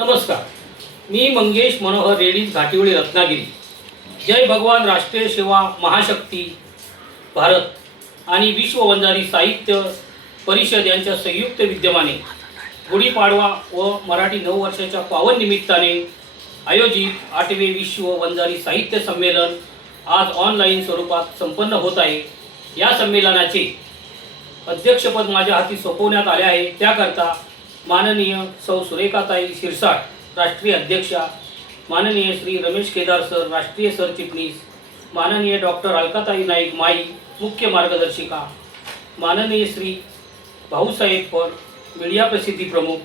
नमस्कार, मी मंगेश मनोहर रेड्डी, घाटिवळी, रत्नागिरी. जय भगवान राष्ट्रीय सेवा महाशक्ती भारत आणि विश्व वंजारी साहित्य परिषद यांच्या संयुक्त विद्यमाने गुढीपाडवा व मराठी नववर्षाच्या पावन निमित्ताने आयोजित 8वे विश्व वंजारी साहित्य संमेलन आज ऑनलाईन स्वरूपात संपन्न होत आहे. या संमेलनाचे अध्यक्षपद माझ्या हाती सोपवण्यात आले आहे. त्याकरता माननीय सौ सुरेखाताई शिरसाट, राष्ट्रीय अध्यक्षा, माननीय श्री रमेश केदार सर, राष्ट्रीय सरचिटणीस, माननीय डॉक्टर अलकाताई नाईक माई, मुख्य मार्गदर्शिका, माननीय श्री भाऊसाहेब फड, मीडिया प्रसिद्धी प्रमुख,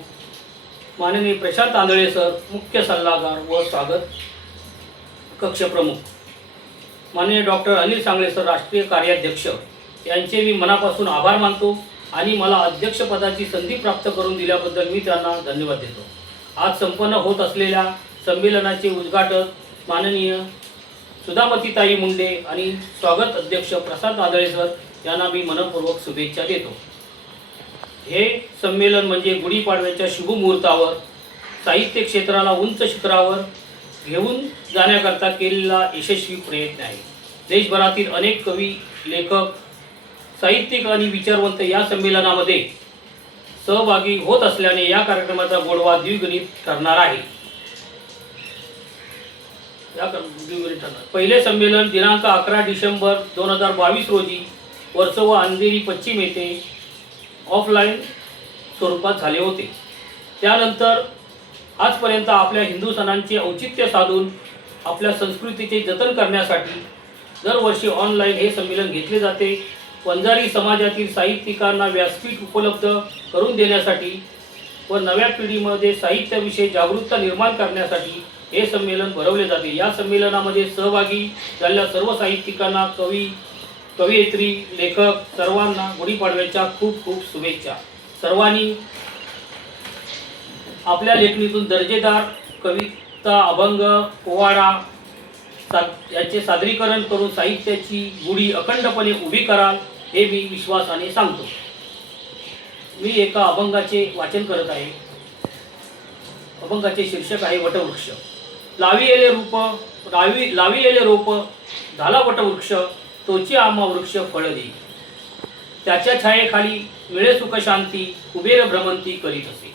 माननीय प्रशांत आंधळे सर, मुख्य सल्लागार व स्वागत कक्ष प्रमुख, माननीय डॉक्टर अनिल सांगळे सर, राष्ट्रीय कार्याध्यक्ष, यांचे मी मनापासून आभार मानतो आणि मला अध्यक्षपदाची संधी प्राप्त करून दिल्याबद्दल मी त्यांना धन्यवाद देतो. आज संपन्न होत असलेल्या संमेलनाचे उद्घाटक माननीय सुधामतीताई मुंडे आणि स्वागत अध्यक्ष प्रसाद आंधळे सर यांना मी मनपूर्वक शुभेच्छा देतो. हे संमेलन म्हणजे गुढीपाडव्याच्या शुभमुहूर्तावर साहित्य क्षेत्राला उंच शिखरावर घेऊन जाण्याकरता केलेला यशस्वी प्रयत्न आहे. देशभरातील अनेक कवी, लेखक, साहित्यिक आणि विचारवंत या संमेलनामध्ये सहभागी होत असल्याने या कार्यक्रमाचा गोडवा द्विगुणित ठरणार आहे. पहिले संमेलन दिनांक 11 डिसेंबर 2022 रोजी वर्सोवा अंधेरी पश्चिम येथे ऑफलाईन स्वरूपात झाले होते. त्यानंतर आजपर्यंत आपल्या हिंदू सणांचे औचित्य साधून आपल्या संस्कृतीचे जतन करण्यासाठी दरवर्षी ऑनलाईन हे संमेलन घेतले जाते. वंजारी समाजातील साहित्यिकांना व्यासपीठ उपलब्ध करून देण्यासाठी व नव्या पिढीमध्ये साहित्याविषयी जागरूकता निर्माण करण्यासाठी हे संमेलन भरवले जाते. या संमेलनामध्ये सहभागी झालेल्या सर्व साहित्यिकांना, कवयित्री, लेखक सर्वांना गुढीपाडव्याच्या खूप खूप शुभेच्छा. सर्वांनी आपल्या लेखणीतून दर्जेदार कविता, अभंग, पोवाडा याचे सादरीकरण करून साहित्याची गुढी अखंडपणे उभी कराल हे मी विश्वासाने सांगतो. मी एका अभंगाचे वाचन करत आहे. अभंगाचे शीर्षक आहे वटवृक्ष. लावी येले रोप झाला वटवृक्ष, तोची आम्हा वृक्ष फळ देई. त्याच्या छायेखाली मिळे सुख शांती, कुबेर भ्रमंती करीत असे.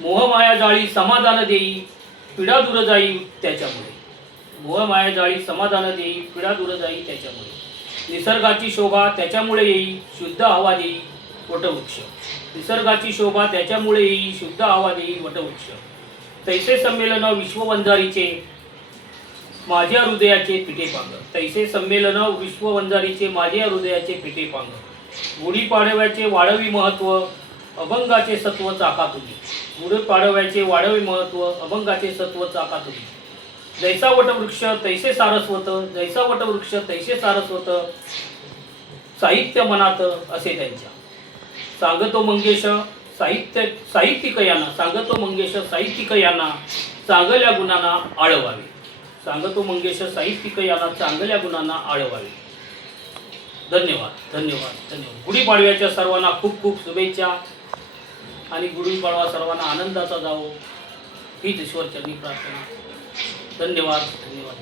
मोहमाया जाळी समाधान देई, पिढा दूर जाई त्याच्यामुळे. मोहमाया जाळी समाधान देई, पिढा दूर जाई त्याच्यामुळे. निसर्गाची शोभा त्याच्यामुळे येई, शुद्ध हवा देई वटवृक्ष. निसर्गाची शोभा त्याच्यामुळे येई, शुद्ध हवा देई वटवृक्ष. तैसे संमेलन विश्व वंजारीचे माझ्या हृदयाचे पिठे पांग. तैसे संमेलन विश्व वंजारीचे माझ्या हृदयाचे पिठे पांग. गुढीपाडव्याचे वाढवी महत्व, अभंगाचे सत्व चाकातुली. गुढीपाडव्याचे वाढवी महत्व, अभंगाचे सत्व चाकातुली. जैसा वटवृक्ष तैसे सारस्वत, जैसा वटवृक्ष तैसे सारस्वत, साहित्य मनात असे त्यांच्या. सांगतो मंगेश साहित्यिकयांना, सांगतो मंगेश साहित्यिकयांना चांगल्या गुणांना आळवावे. सांगतो मंगेश साहित्यिकयांना चांगल्या गुणांना आळवावे. धन्यवाद, धन्यवाद, धन्यवाद. गुढीपाडव्याच्या सर्वांना खूप खूप शुभेच्छा आणि गुढीपाडवा सर्वांना आनंदाचा जावो हीच ईश्वरचरणी प्रार्थना. धन्यवाद, धन्यवाद.